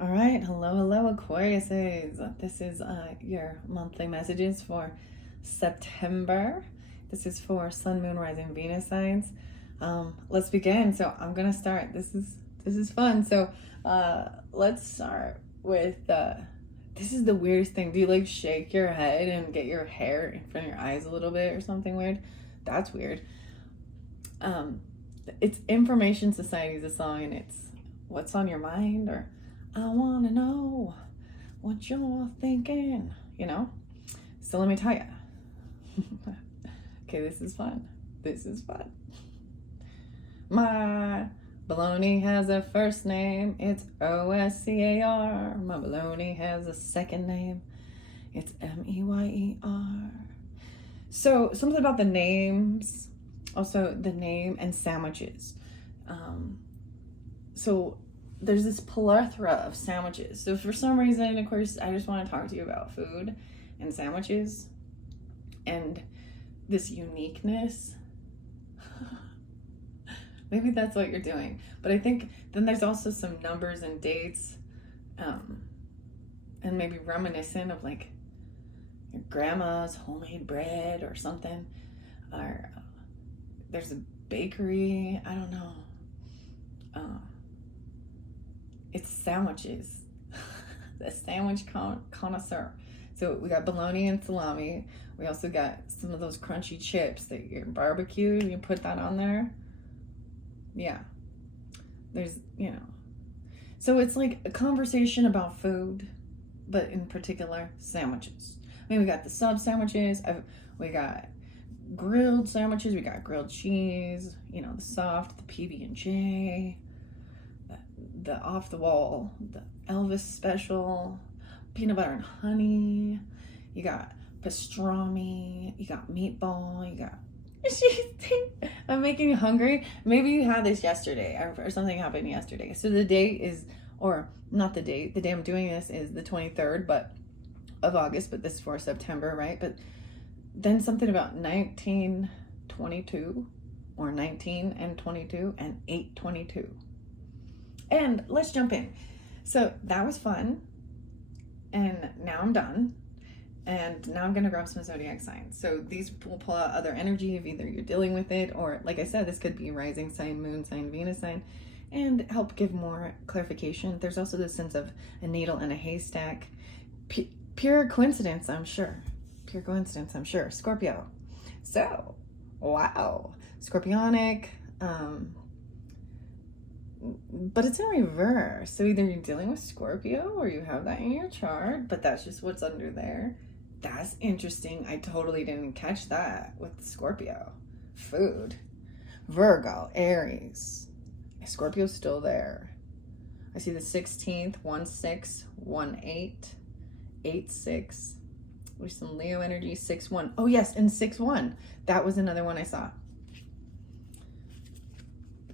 All right, hello, Aquariuses. This is your monthly messages for September. This is for Sun, Moon, Rising, Venus signs. Let's begin. So I'm gonna start. This is fun. So let's start with this is the weirdest thing. Do you like shake your head and get your hair in front of your eyes a little bit or something weird? That's weird. It's Information Society's a song, and it's what's on your mind, or I want to know what you're thinking, So let me tell you. Okay, this is fun. My baloney has a first name. It's Oscar. My baloney has a second name. It's Meyr. So something about the names, also the name and sandwiches. So there's this plethora of sandwiches. So for some reason, of course, I just want to talk to you about food and sandwiches and this uniqueness. Maybe that's what you're doing. But I think then there's also some numbers and dates, and maybe reminiscent of like your grandma's homemade bread or something. Or there's a bakery, I don't know. It's sandwiches. The sandwich connoisseur. So we got bologna and salami. We also got some of those crunchy chips that you're barbecued and you put that on there. Yeah. There's, So it's like a conversation about food, but in particular, sandwiches. I mean, we got the sub sandwiches. We got grilled sandwiches. We got grilled cheese, the soft, the PB&J, the off the wall, the Elvis special, peanut butter and honey. You got pastrami. You got meatball. You got. I'm making you hungry. Maybe you had this yesterday or something happened yesterday. So the date is, or not the date. The day I'm doing this is the 23rd, of August. But this is for September, right? But then something about 1922 or 19 and 22 and 822. And let's jump in. So that was fun. And now I'm done. And now I'm going to grab some zodiac signs. So these will pull out other energy if either you're dealing with it, or like I said, this could be rising sign, moon sign, Venus sign, and help give more clarification. There's also this sense of a needle in a haystack. Pure coincidence, I'm sure. Scorpio. So, wow. Scorpionic. But it's in reverse. So either you're dealing with Scorpio or you have that in your chart, but that's just what's under there. That's interesting. I totally didn't catch that with Scorpio. Food. Virgo, Aries. Scorpio's still there. I see the 16th, 1-6, 1-8, 8-6. With some Leo energy, 6-1. Oh yes, and 6-1. That was another one I saw.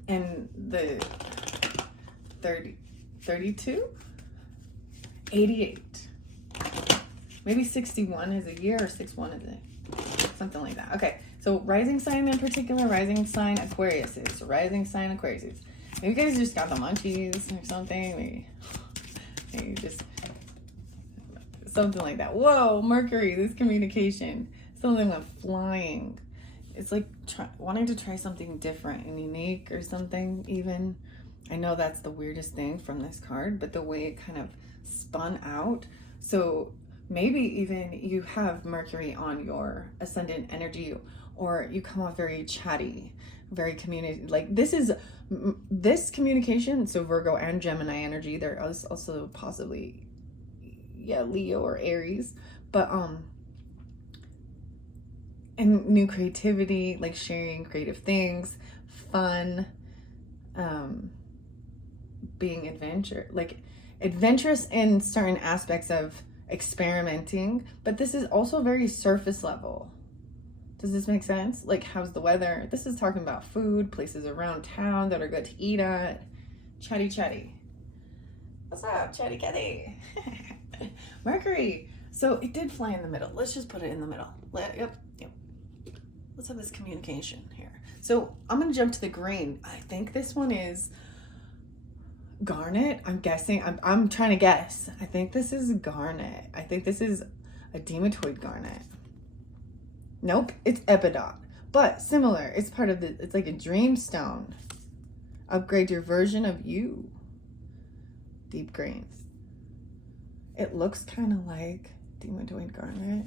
And the 32, 88. Maybe 61 is a year or 61 is it? Something like that. Okay, so rising sign in particular, rising sign Aquarius is. Maybe you guys just got the munchies or something. Maybe just something like that. Whoa, Mercury, this communication. Something went flying. It's like wanting to try something different and unique or something even. I know that's the weirdest thing from this card, but the way it kind of spun out. So maybe even you have Mercury on your ascendant energy, or you come off very chatty, very like this communication. So Virgo and Gemini energy. There is also possibly, Leo or Aries, but and new creativity, like sharing creative things, fun, being adventurous in certain aspects of experimenting, but this is also very surface level. Does this make sense? Like, how's the weather? This is talking about food, places around town that are good to eat at. Chatty. What's up, Chatty Catty? Mercury. So it did fly in the middle. Let's just put it in the middle. Yep. Let's have this communication here. So I'm going to jump to the green. I think this one is garnet, I'm guessing. I'm trying to guess. I think this is garnet. I think this is a dematoid garnet. Nope, it's epidot. But similar. It's part of the, it's like a dream stone. Upgrade your version of you. Deep green. It looks kind of like dematoid garnet.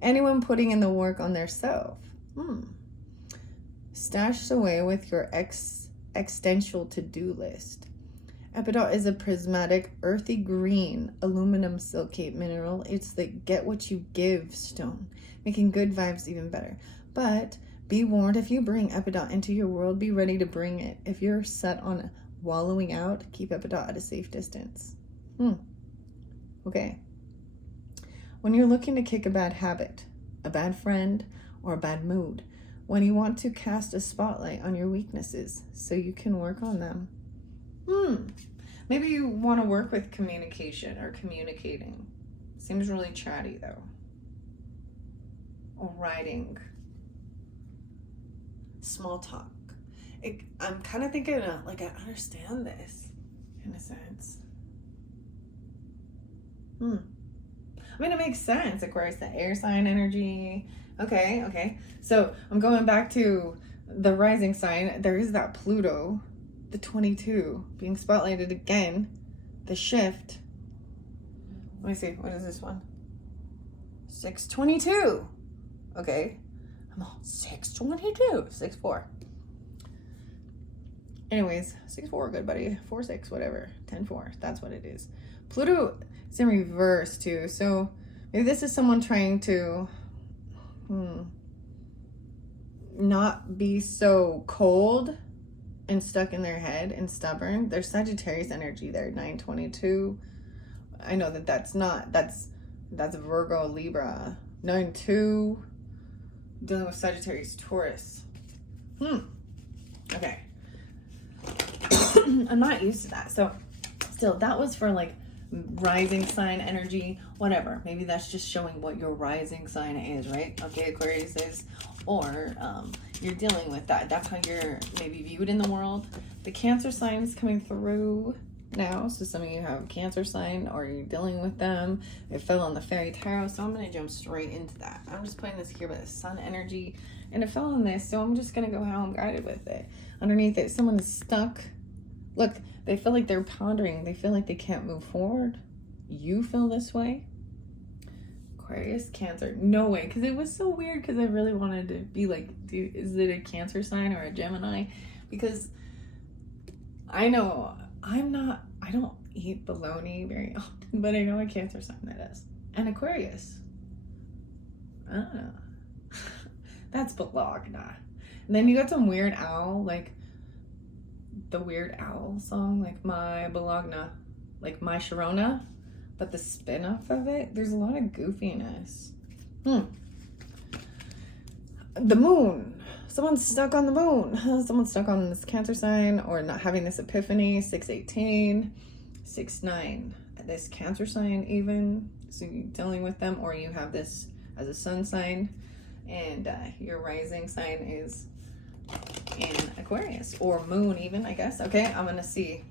Anyone putting in the work on their self. Stashed away with your existential to-do list. Epidot is a prismatic, earthy green aluminum silicate mineral. It's the get what you give stone, making good vibes even better. But be warned, if you bring Epidot into your world, be ready to bring it. If you're set on wallowing out, keep Epidot at a safe distance. Okay. When you're looking to kick a bad habit, a bad friend, or a bad mood, when you want to cast a spotlight on your weaknesses so you can work on them. Maybe you want to work with communication or communicating. Seems really chatty though. Or writing. Small talk. I'm kind of thinking like I understand this in a sense. I mean, it makes sense. Aquarius, the air sign energy. Okay. So I'm going back to the rising sign. There is that Pluto, the 22, being spotlighted again. The shift. Let me see. What is this one? 622. Okay. I'm all 622. 6-4. Anyways, 6-4, good buddy. 4-6, whatever. 10-4. That's what it is. Pluto is in reverse too. So maybe this is someone trying to not be so cold and stuck in their head and stubborn. There's Sagittarius energy there, 922. I know that's Virgo, Libra. 9-2, dealing with Sagittarius, Taurus. Okay. I'm not used to that. So still, that was for like rising sign energy, whatever. Maybe that's just showing what your rising sign is, right? Okay, Aquarius is, or you're dealing with that. That's how you're maybe viewed in the world. The Cancer sign is coming through now. So some of you have Cancer sign or you're dealing with them. It fell on the Fairy Tarot. So I'm going to jump straight into that. I'm just putting this here by the sun energy and it fell on this. So I'm just going to go how I'm guided with it. Underneath it, someone is stuck. Look, they feel like they're pondering. They feel like they can't move forward. You feel this way? Aquarius, Cancer. No way. Because it was so weird because I really wanted to be like, dude, is it a Cancer sign or a Gemini? Because I know I don't eat bologna very often, but I know a Cancer sign that is. And Aquarius. That's Bologna. And then you got some Weird Owl, like the Weird Owl song, like My Bologna, like My Sharona, but the spin-off of it, there's a lot of goofiness. The moon. Someone's stuck on the moon. Someone's stuck on this Cancer sign or not having this epiphany. 6-18, 6-9. This Cancer sign even. So you're dealing with them, or you have this as a sun sign, and your rising sign is in Aquarius or moon even, I guess. Okay, I'm gonna see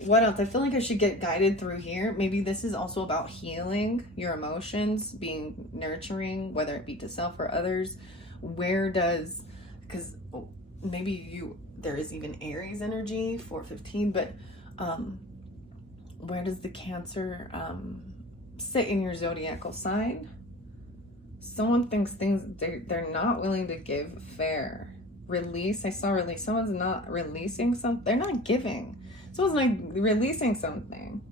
what else. I feel like I should get guided through here. Maybe this is also about healing your emotions, being nurturing, whether it be to self or others. Where does, because maybe there is even Aries energy, 4-15, but where does the Cancer sit in your zodiacal sign? Someone thinks they're not willing to give fair. Release. I saw release. Someone's not releasing something. They're not giving. Someone's like releasing something.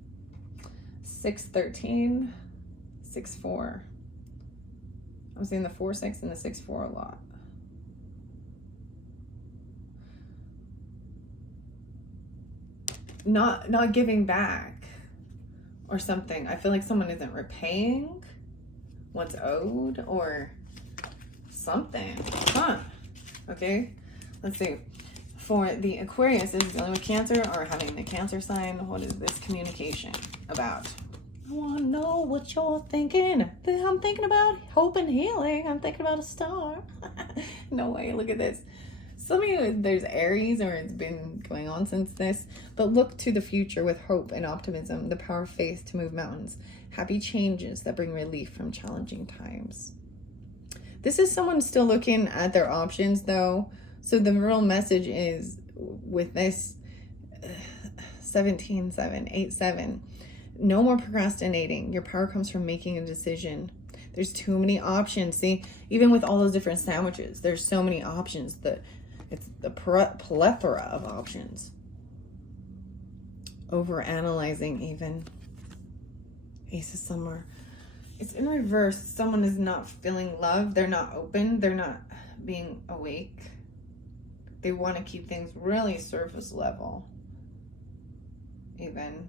6-13, 6-4. I'm seeing the 4-6 and the 6-4 a lot. Not giving back or something. I feel like someone isn't repaying what's owed or something. Okay, let's see. For the Aquarius, is dealing with Cancer or having the Cancer sign, what is this communication about? I want to know what you're thinking. I'm thinking about hope and healing. I'm thinking about a star. No way, look at this. Some of you, there's Aries, or it's been going on since this, but look to the future with hope and optimism, the power of faith to move mountains, happy changes that bring relief from challenging times. This is someone still looking at their options though. So the real message is with this 17, 7, 8, 7, no more procrastinating. Your power comes from making a decision. There's too many options. See, even with all those different sandwiches, there's so many options that it's the plethora of options. Over analyzing even. Ace of Summer. It's in reverse. Someone is not feeling love. They're not open. They're not being awake. They want to keep things really surface level. Even.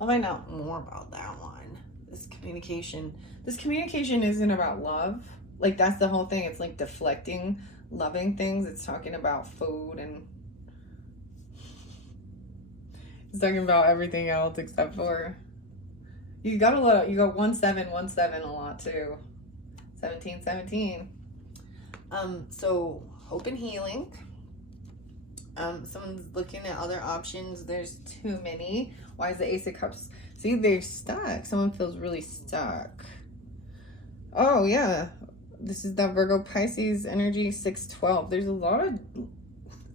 I'll find out more about that one. This communication isn't about love. Like, that's the whole thing. It's like deflecting loving things. It's talking about food, and it's talking about everything else except for you got 1717 a lot too. 1717. So hope and healing. Someone's looking at other options. There's too many. Why is the Ace of Cups? See, they're stuck. Someone feels really stuck. Oh, yeah. This is that Virgo Pisces energy, 612. There's a lot of, I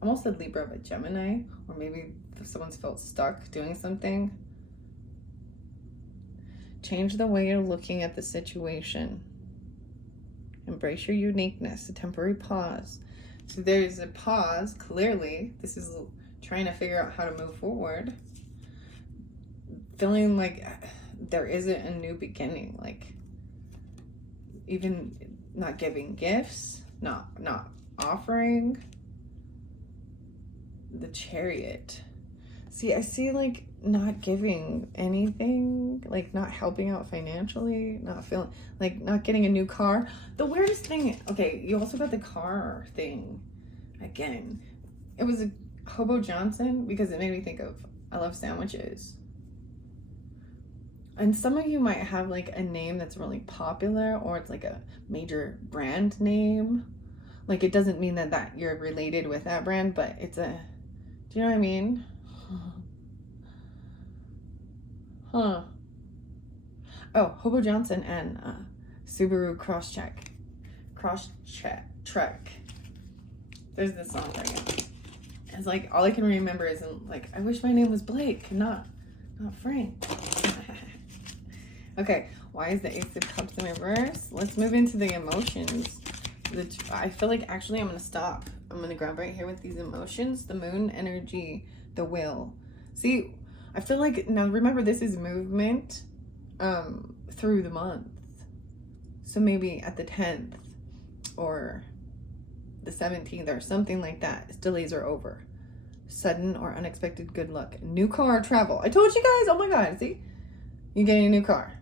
almost said Libra, but Gemini. Or maybe if someone's felt stuck doing something. Change the way you're looking at the situation. Embrace your uniqueness, a temporary pause. So there's a pause, clearly. This is trying to figure out how to move forward. Feeling like there isn't a new beginning. Like, even not giving gifts, not offering. The Chariot. See, I see like not giving anything, like not helping out financially, not feeling like not getting a new car. The weirdest thing, okay, you also got the car thing again. It was a Hobo Johnson because it made me think of, I love sandwiches. And some of you might have like a name that's really popular, or it's like a major brand name. Like, it doesn't mean that you're related with that brand, but it's a, do you know what I mean? Huh. Oh, Hobo Johnson and Subaru Trek. There's this song right now. It's like, all I can remember is like, I wish my name was Blake, not Frank. Okay, why is the Ace of Cups in reverse? Let's move into the emotions. I feel like actually I'm going to stop. I'm going to grab right here with these emotions. The Moon energy, the will. See, I feel like, now remember, this is movement through the month. So maybe at the 10th or the 17th or something like that, delays are over. Sudden or unexpected good luck. New car, travel. I told you guys, oh my God, see? You're getting a new car.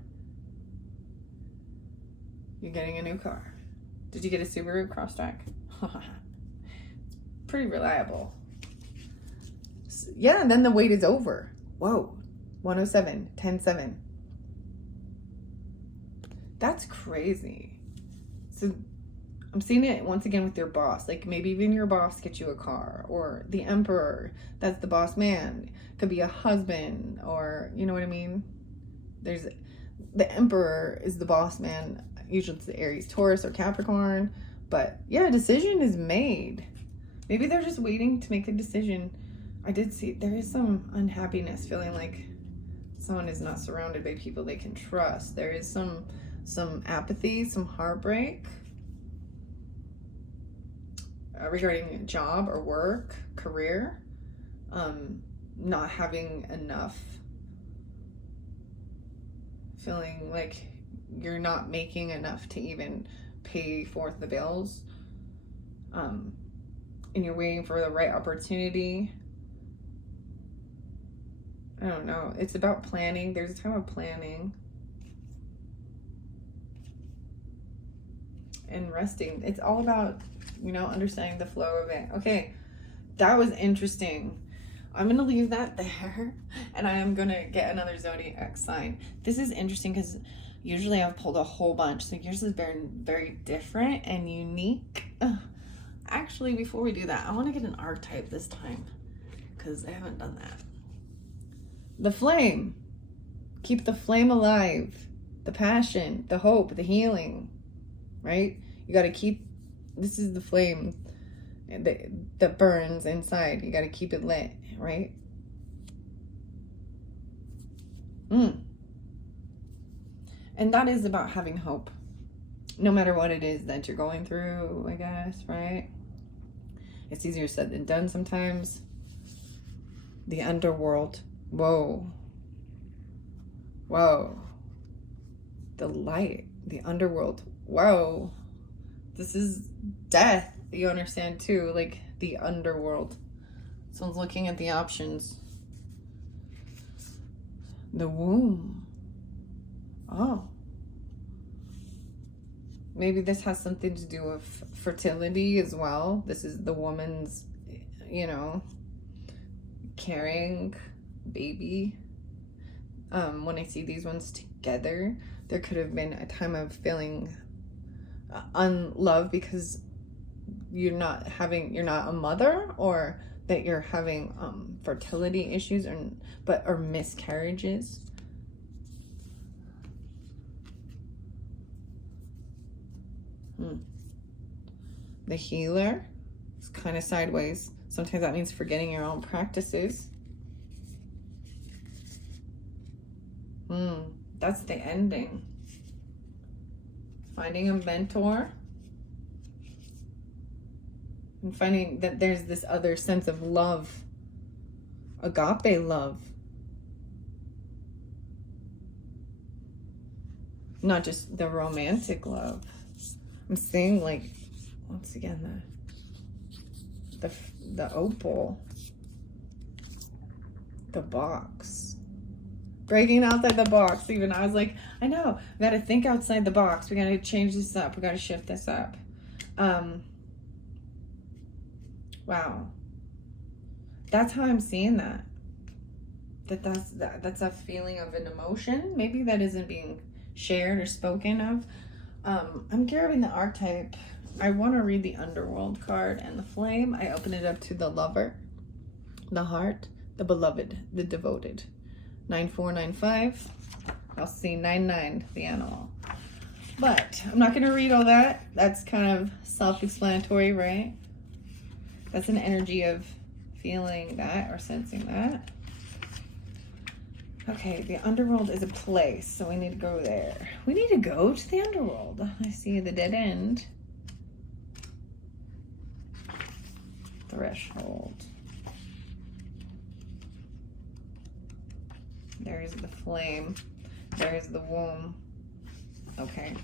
You're getting a new car. Did you get a Subaru Crosstrek? It's pretty reliable. Yeah, and then the wait is over. Whoa, 107, 10-7. That's crazy. So I'm seeing it once again with your boss. Like, maybe even your boss gets you a car, or the Emperor, that's the boss man. Could be a husband, or, you know what I mean? There's the Emperor is the boss man. Usually it's the Aries, Taurus, or Capricorn. But yeah, a decision is made. Maybe they're just waiting to make a decision. I did see there is some unhappiness, feeling like someone is not surrounded by people they can trust. There is some apathy, some heartbreak regarding job or work, career, not having enough, feeling like you're not making enough to even pay forth the bills, and you're waiting for the right opportunity. I don't know. It's about planning. There's a time of planning and resting. It's all about, understanding the flow of it. Okay, that was interesting. I'm going to leave that there, and I am going to get another zodiac sign. This is interesting because usually I've pulled a whole bunch, so yours is very, very different and unique. Actually, before we do that, I want to get an archetype this time because I haven't done that. The flame. Keep the flame alive. The passion, the hope, the healing, right? You got to keep, this is the flame that burns inside. You got to keep it lit, right? And that is about having hope. No matter what it is that you're going through, I guess, right? It's easier said than done sometimes. The underworld. Whoa. Whoa. The light. The underworld. Whoa. This is death. You understand too? Like the underworld. Someone's looking at the options. The womb. Oh. Maybe this has something to do with fertility as well. This is the woman's, you know, carrying baby. When I see these ones together, there could have been a time of feeling unloved because you're not a mother, or that you're having fertility issues or miscarriages. The healer is kind of sideways. Sometimes that means forgetting your own practices. That's the ending. Finding a mentor. And finding that there's this other sense of love. Agape love. Not just the romantic love. I'm saying, like, once again, the opal, the box, breaking outside the box. Even I was like, I know, we got to think outside the box. We got to change this up. We got to shift this up. Wow, that's how I'm seeing that. That's a feeling of an emotion. Maybe that isn't being shared or spoken of. I'm grabbing the archetype. I want to read the underworld card and the flame. I open it up to the lover, the heart, the beloved, the devoted. 9495. I'll see 99, the animal. But I'm not going to read all that. That's kind of self-explanatory, right? That's an energy of feeling that or sensing that. Okay, the underworld is a place, so we need to go there. We need to go to the underworld. I see the dead end. Threshold. There's the flame. There's the womb. Okay.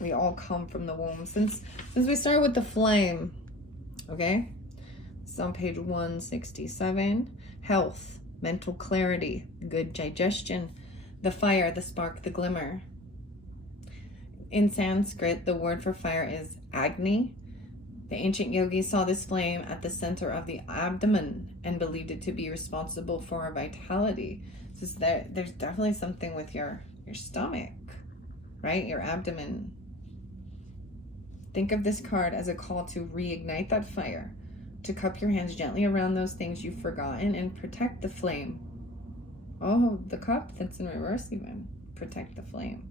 We all come from the womb. Since we started with the flame, okay? It's on page 167. Health. Mental clarity, good digestion, the fire, the spark, the glimmer. In Sanskrit, the word for fire is Agni. The ancient yogis saw this flame at the center of the abdomen and believed it to be responsible for our vitality. So there's definitely something with your stomach, right? Your abdomen. Think of this card as a call to reignite that fire, to cup your hands gently around those things you've forgotten and protect the flame. Oh, the cup that's in reverse even. Protect the flame.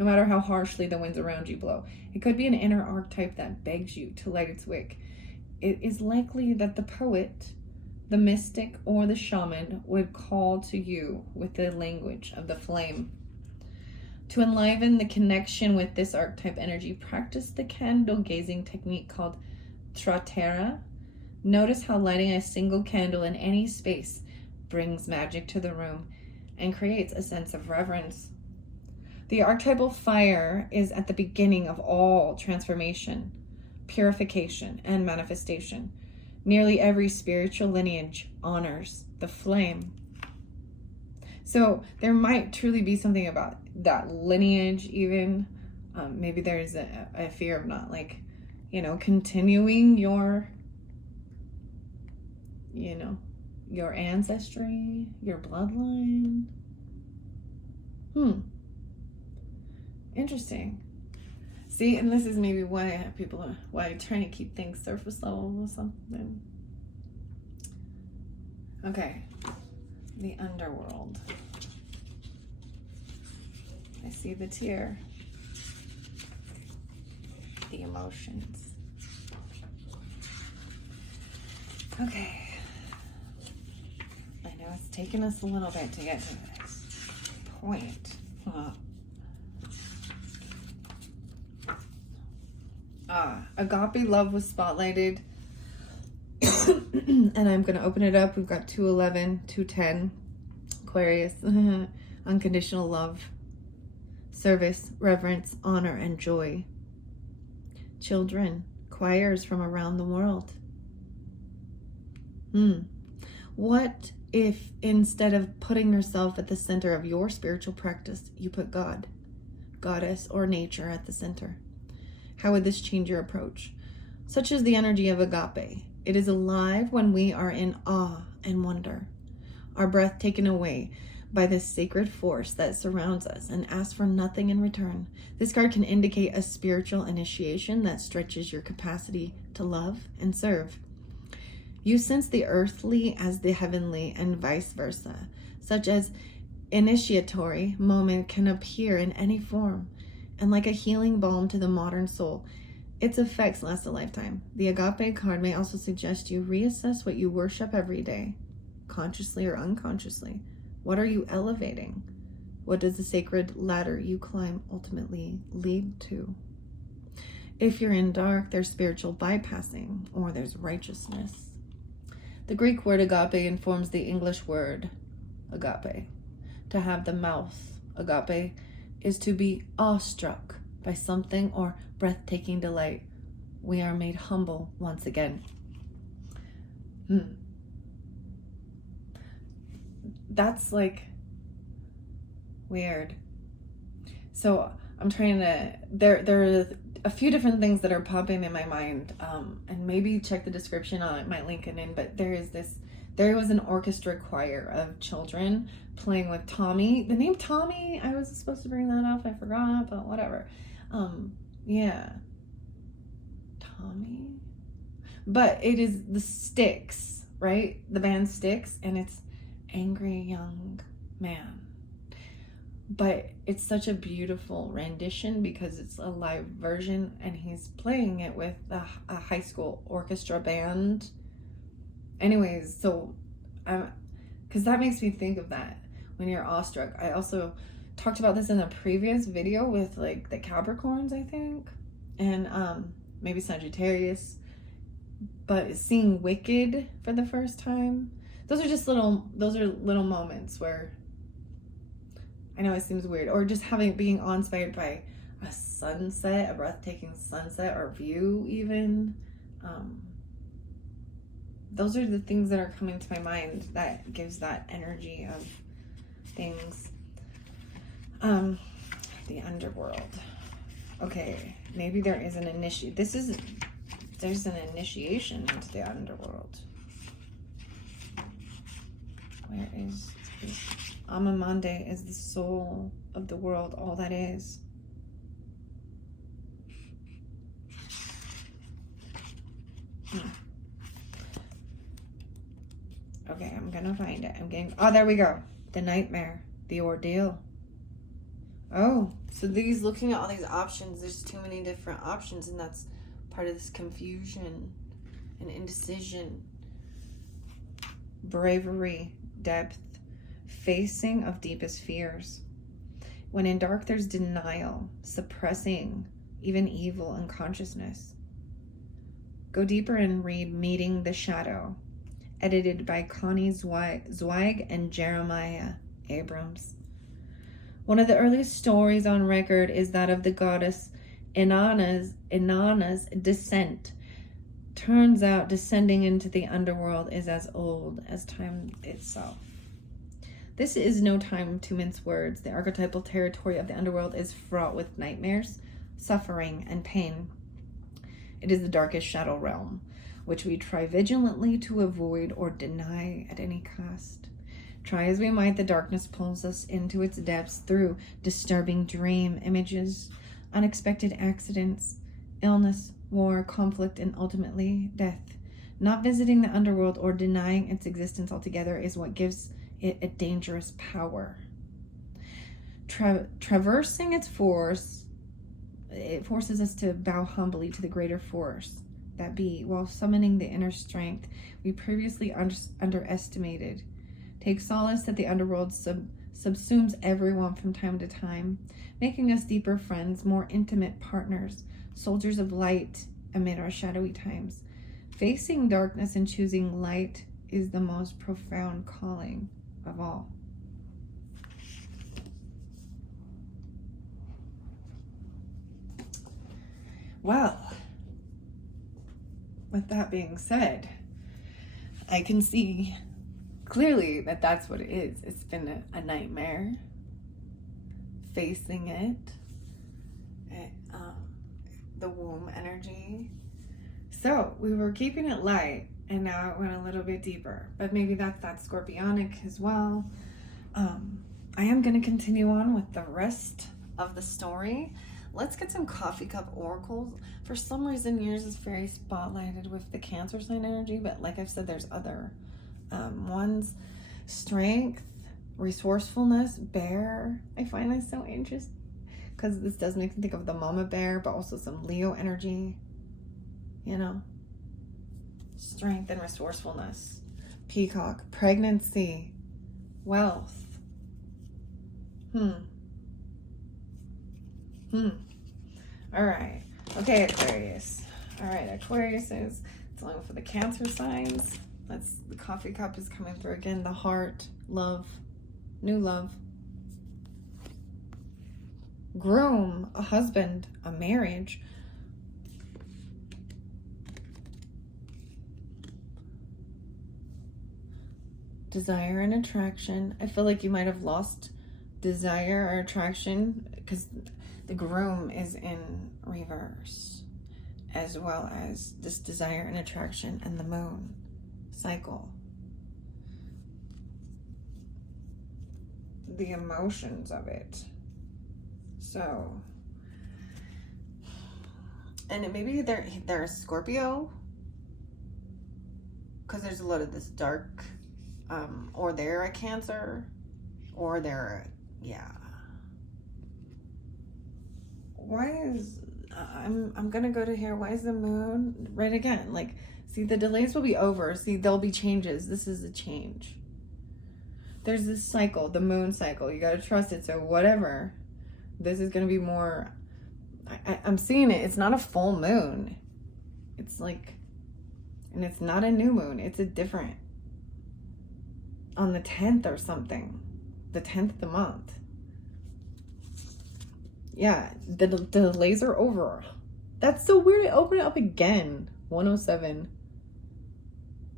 No matter how harshly the winds around you blow. It could be an inner archetype that begs you to light its wick. It is likely that the poet, the mystic, or the shaman would call to you with the language of the flame. To enliven the connection with this archetype energy, practice the candle gazing technique called Tratera. Notice how lighting a single candle in any space brings magic to the room and creates a sense of reverence. The archetypal fire is at the beginning of all transformation, purification, and manifestation. Nearly every spiritual lineage honors the flame. So there might truly be something about that lineage even. Maybe there's a fear of not continuing your ancestry, your bloodline. Interesting. See, and this is maybe why why I'm trying to keep things surface level or something. Okay, the underworld. I see the tear, the emotions. Okay, I know it's taken us a little bit to get to this point. Agape love was spotlighted. And I'm going to open it up. We've got 211, 210, Aquarius, unconditional love, service, reverence, honor, and joy. Children, choirs from around the world. What if instead of putting yourself at the center of your spiritual practice, you put God, goddess, or nature at the center? How would this change your approach? Such is the energy of agape. It is alive when we are in awe and wonder, our breath taken away by this sacred force that surrounds us and asks for nothing in return. This card can indicate a spiritual initiation that stretches your capacity to love and serve. You sense the earthly as the heavenly and vice versa. Such as initiatory moment can appear in any form, and like a healing balm to the modern soul, its effects last a lifetime. The Agape card may also suggest you reassess what you worship every day, consciously or unconsciously. What are you elevating? What does the sacred ladder you climb ultimately lead to? If you're in dark, there's spiritual bypassing, or there's righteousness. The Greek word agape informs the English word agape. To have the mouth, agape, is to be awestruck by something or breathtaking delight. We are made humble once again. That's like weird. So I'm trying to, there are a few different things that are popping in my mind, and maybe check the description on it, might link it in, but there was an orchestra choir of children playing with Tommy. The name Tommy, I was supposed to bring that up, I forgot, but whatever. Yeah, Tommy, but it is the Styx, right? The band Styx, and it's Angry Young Man. But it's such a beautiful rendition because it's a live version, and he's playing it with a high school orchestra band. Anyways, so because that makes me think of that when you're awestruck. I also talked about this in a previous video with like the Capricorns, I think, and maybe Sagittarius, but seeing Wicked for the first time, those are little moments where I know it seems weird, or just being awe-inspired by a sunset, a breathtaking sunset or view even. Those are the things that are coming to my mind that gives that energy of things. The underworld. Okay, maybe there is an there's an initiation into the underworld. Where is this? Amamande is the soul of the world, all that is. Okay, I'm gonna find it. Oh, there we go. The nightmare, the ordeal. Oh, so looking at all these options, there's too many different options, and that's part of this confusion and indecision. Bravery, depth, facing of deepest fears. When in dark, there's denial, suppressing even evil unconsciousness. Go deeper and read Meeting the Shadow, edited by Connie Zweig and Jeremiah Abrams. One of the earliest stories on record is that of the goddess Inanna's descent. Turns out descending into the underworld is as old as time itself. This is no time to mince words. The archetypal territory of the underworld is fraught with nightmares, suffering, and pain. It is the darkest shadow realm, which we try vigilantly to avoid or deny at any cost. Try as we might, the darkness pulls us into its depths through disturbing dream images, unexpected accidents, illness, war, conflict, and ultimately death. Not visiting the underworld or denying its existence altogether is what gives it a dangerous power. Traversing its force, it forces us to bow humbly to the greater force that be, while summoning the inner strength we previously underestimated. Take solace that the underworld subsumes everyone from time to time, making us deeper friends, more intimate partners, soldiers of light amid our shadowy times. Facing darkness and choosing light is the most profound calling of all. Well, with that being said, I can see clearly that that's what it is. It's been a nightmare facing it, the womb energy. So we were keeping it light, and now it went a little bit deeper, but maybe that's that scorpionic as well. I am going to continue on with the rest of the story. Let's get some coffee cup oracles. For some reason, yours is very spotlighted with the Cancer sign energy, but like I've said, there's other ones. Strength, resourcefulness, bear. I find this so interesting because this does make me think of the mama bear, but also some Leo energy, you know. Strength and resourcefulness. Peacock, pregnancy, wealth. All right. Okay, Aquarius. All right, Aquarius is along for the Cancer signs. The coffee cup is coming through again. The heart, love, new love. Groom, a husband, a marriage. Desire and attraction. I feel like you might have lost desire or attraction because the groom is in reverse, as well as this desire and attraction and the moon cycle. The emotions of it. So, and maybe they're a Scorpio, because there's a lot of this dark, or they're a Cancer, or they're, yeah. Why is, I'm gonna go to here, why is the moon right again? Like, see, the delays will be over. See, there'll be changes. This is a change. There's this cycle, the moon cycle. You gotta trust it. So whatever, this is gonna be more, I'm seeing it. It's not a full moon. It's like, and it's not a new moon. It's a different, on the 10th or something. The 10th of the month. Yeah, the delays are over. That's so weird. I open it up again. 107.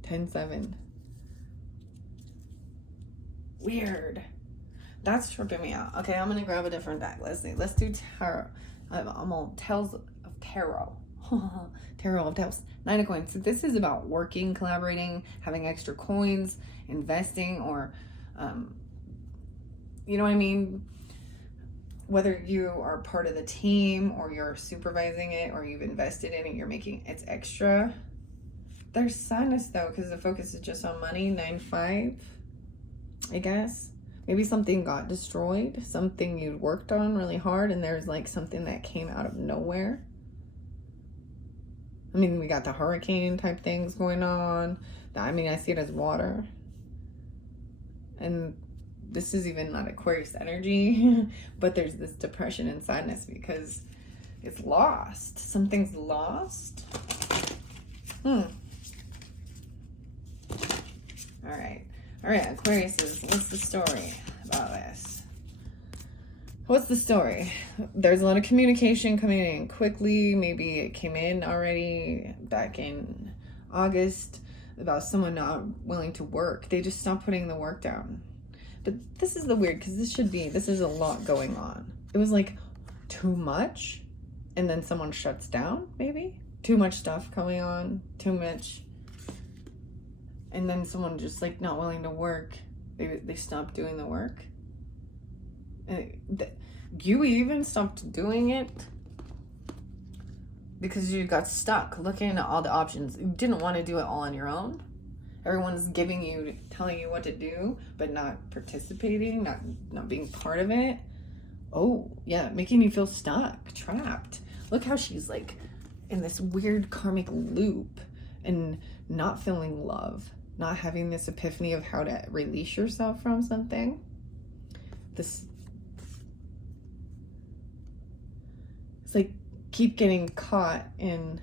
10-7. Weird. That's tripping me out. Okay, I'm gonna grab a different deck. Let's see. Let's do tarot. I'm on Tales of Tarot. Tarot of Tales. 9 of Coins. So this is about working, collaborating, having extra coins, investing, or you know what I mean? Whether you are part of the team or you're supervising it or you've invested in it, you're making it's extra. There's sadness though, because the focus is just on money. 9-5, I guess. Maybe something got destroyed, something you worked on really hard, and there's like something that came out of nowhere. I mean, we got the hurricane type things going on. I mean, I see it as water. And this is even not Aquarius energy, but there's this depression and sadness because it's lost. Something's lost. All right, Aquarius is, what's the story about this? What's the story? There's a lot of communication coming in quickly. Maybe it came in already back in August about someone not willing to work. They just stopped putting the work down. But this is the weird, because this is a lot going on. It was like too much, and then someone shuts down, maybe? Too much stuff going on, too much. And then someone just like not willing to work. They stopped doing the work. You even stopped doing it. because you got stuck looking at all the options. You didn't want to do it all on your own. Everyone's giving you, telling you what to do, but not participating, not being part of it. Oh, yeah, making you feel stuck, trapped. Look how she's like in this weird karmic loop and not feeling love, not having this epiphany of how to release yourself from something. It's like keep getting caught in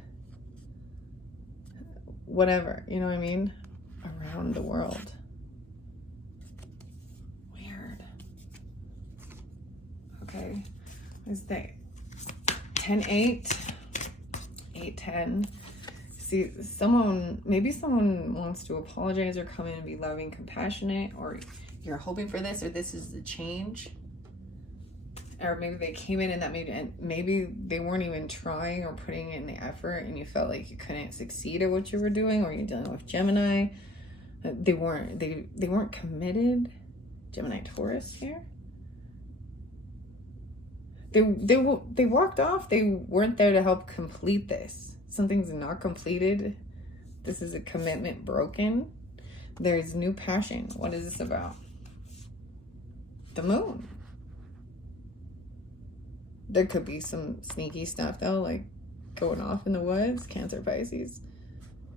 whatever, you know what I mean? Around the world. Weird. Okay. Is that 10-8? 8-10. See, maybe someone wants to apologize or come in and be loving, compassionate, or you're hoping for this, or this is the change. Or maybe they came in and maybe they weren't even trying or putting in the effort, and you felt like you couldn't succeed at what you were doing, or you're dealing with Gemini. They weren't committed. Gemini, Taurus here. They walked off. They weren't there to help complete this. Something's not completed. This is a commitment broken. There's new passion. What is this about? The moon. There could be some sneaky stuff though, like going off in the woods, Cancer, Pisces.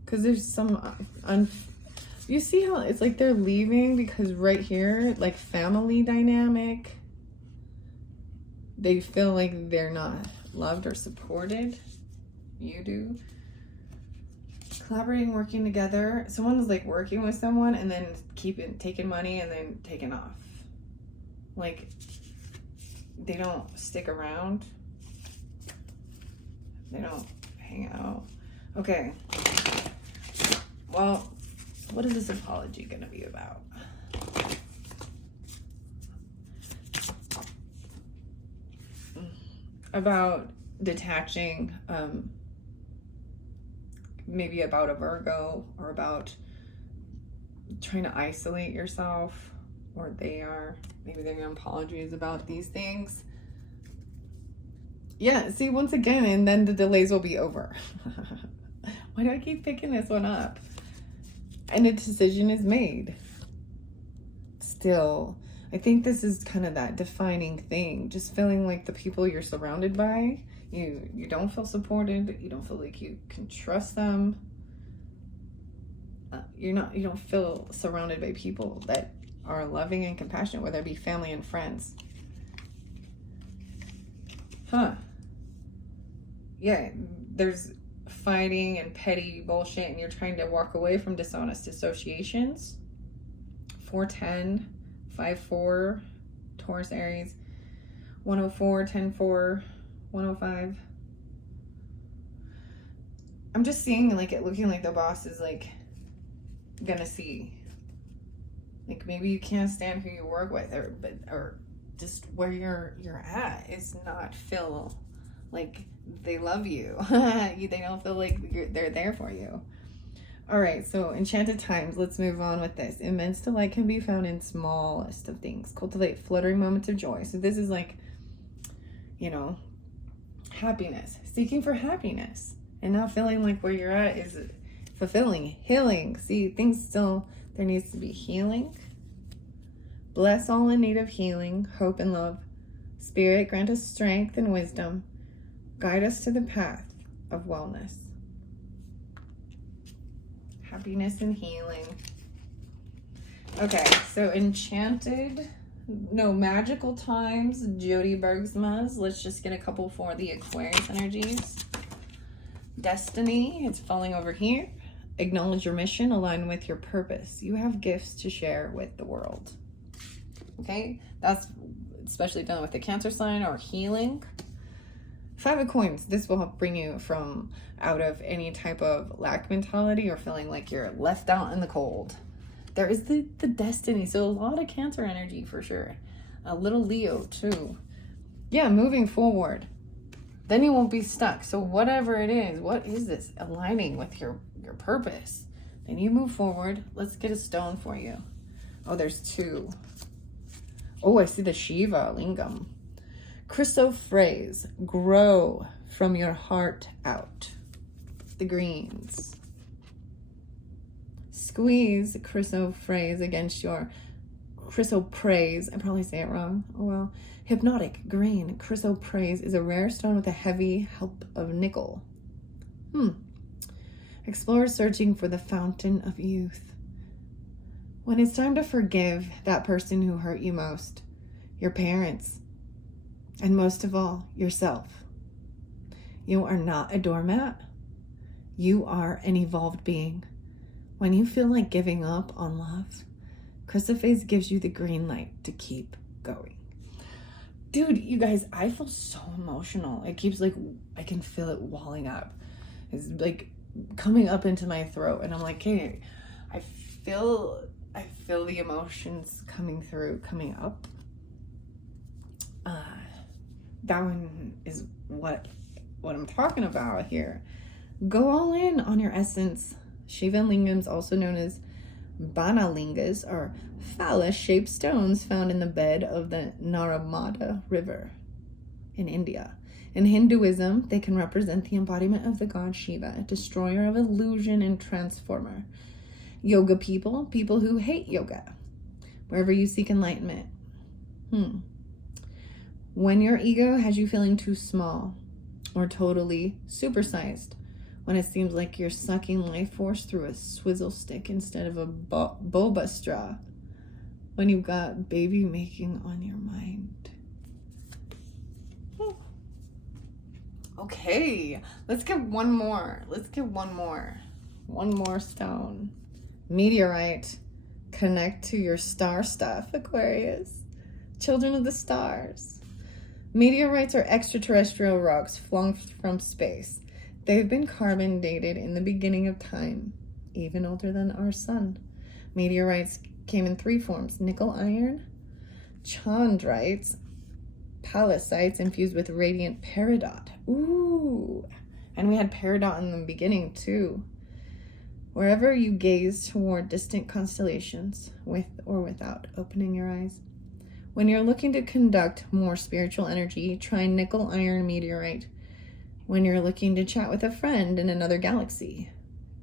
Because there's some you see how it's like they're leaving because right here, like family dynamic, they feel like they're not loved or supported. You do. Collaborating, working together. Someone's like working with someone and then taking money and then taking off. Like they don't stick around. They don't hang out. Okay. Well, what is this apology going to be about? About detaching, maybe about a Virgo, or about trying to isolate yourself, or maybe they're going to apologize about these things. Yeah, see, once again, and then the delays will be over. Why do I keep picking this one up? And a decision is made. Still, I think this is kind of that defining thing. Just feeling like the people you're surrounded by, you don't feel supported. You don't feel like you can trust them. You don't feel surrounded by people that are loving and compassionate, whether it be family and friends. Yeah, there's fighting and petty bullshit, and you're trying to walk away from dishonest associations. 410, 5-4, Taurus, Aries, 104, 10-4, 105. I'm just seeing like it looking like the boss is like gonna see. Like maybe you can't stand who you work with, or just where you're at is not feel like they love you. They don't feel like they're there for you. All right, so enchanted times. Let's move on with this. Immense delight can be found in smallest of things. Cultivate fluttering moments of joy. So this is like, happiness. Seeking for happiness. And not feeling like where you're at is fulfilling. Healing. See, there needs to be healing. Bless all in need of healing, hope and love. Spirit, grant us strength and wisdom. Guide us to the path of wellness. Happiness and healing. Okay, so magical times, Jody Bergsma's. Let's just get a couple for the Aquarius energies. Destiny, it's falling over here. Acknowledge your mission, align with your purpose. You have gifts to share with the world. Okay, that's especially done with the Cancer sign or healing. 5 of coins. This will help bring you from out of any type of lack mentality or feeling like you're left out in the cold. There is the destiny. So a lot of Cancer energy for sure. A little Leo too. Yeah, moving forward. Then you won't be stuck. So whatever it is, what is this? Aligning with your purpose. Then you move forward. Let's get a stone for you. Oh, there's 2. Oh, I see the Shiva lingam. Chrysophrase, grow, from your heart out. The greens. Squeeze chrysoprase against your chrysoprase. I probably say it wrong. Oh well. Hypnotic green chrysoprase is a rare stone with a heavy help of nickel. Explore searching for the fountain of youth. When it's time to forgive that person who hurt you most, your parents, and most of all, yourself. You are not a doormat. You are an evolved being. When you feel like giving up on love, chrysoprase gives you the green light to keep going. Dude, you guys, I feel so emotional. It keeps like, I can feel it walling up. It's like coming up into my throat. And I'm like, hey, I feel the emotions coming up. That one is what I'm talking about here. Go all in on your essence. Shiva lingams, also known as Banalingas, are phallus-shaped stones found in the bed of the Narmada River in India. In Hinduism, they can represent the embodiment of the god Shiva, destroyer of illusion and transformer. Yoga people who hate yoga, wherever you seek enlightenment. When your ego has you feeling too small or totally supersized, when it seems like you're sucking life force through a swizzle stick instead of a boba straw, when you've got baby making on your mind. Okay, let's get one more. One more stone. Meteorite. Connect to your star stuff, Aquarius. Children of the stars. Meteorites are extraterrestrial rocks flung from space. They've been carbon dated in the beginning of time, even older than our sun. Meteorites came in three forms: nickel iron, chondrites, pallasites infused with radiant peridot. Ooh, and we had peridot in the beginning too. Wherever you gaze toward distant constellations, with or without opening your eyes. When you're looking to conduct more spiritual energy, try nickel iron meteorite. When you're looking to chat with a friend in another galaxy,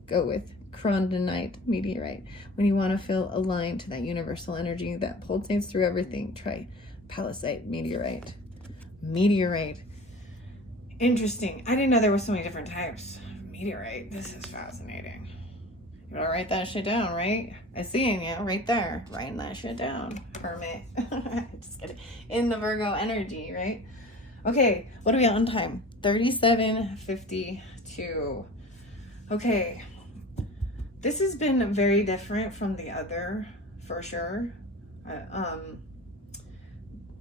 go with chondrite meteorite. When you want to feel aligned to that universal energy that pulsates through everything, try pallasite meteorite. Meteorite. Interesting. I didn't know there were so many different types of meteorite. This is fascinating. You gotta write that shit down, right? I see you right there. Writing that shit down. Hermit. Just kidding. In the Virgo energy, right? Okay, what are we on time? 37:52. Okay. This has been very different from the other, for sure.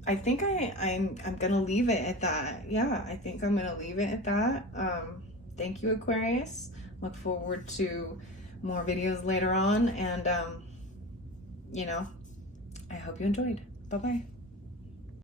I think I'm gonna leave it at that. Yeah, I think I'm gonna leave it at that. Thank you, Aquarius. Look forward to more videos later on, and I hope you enjoyed. Bye-bye.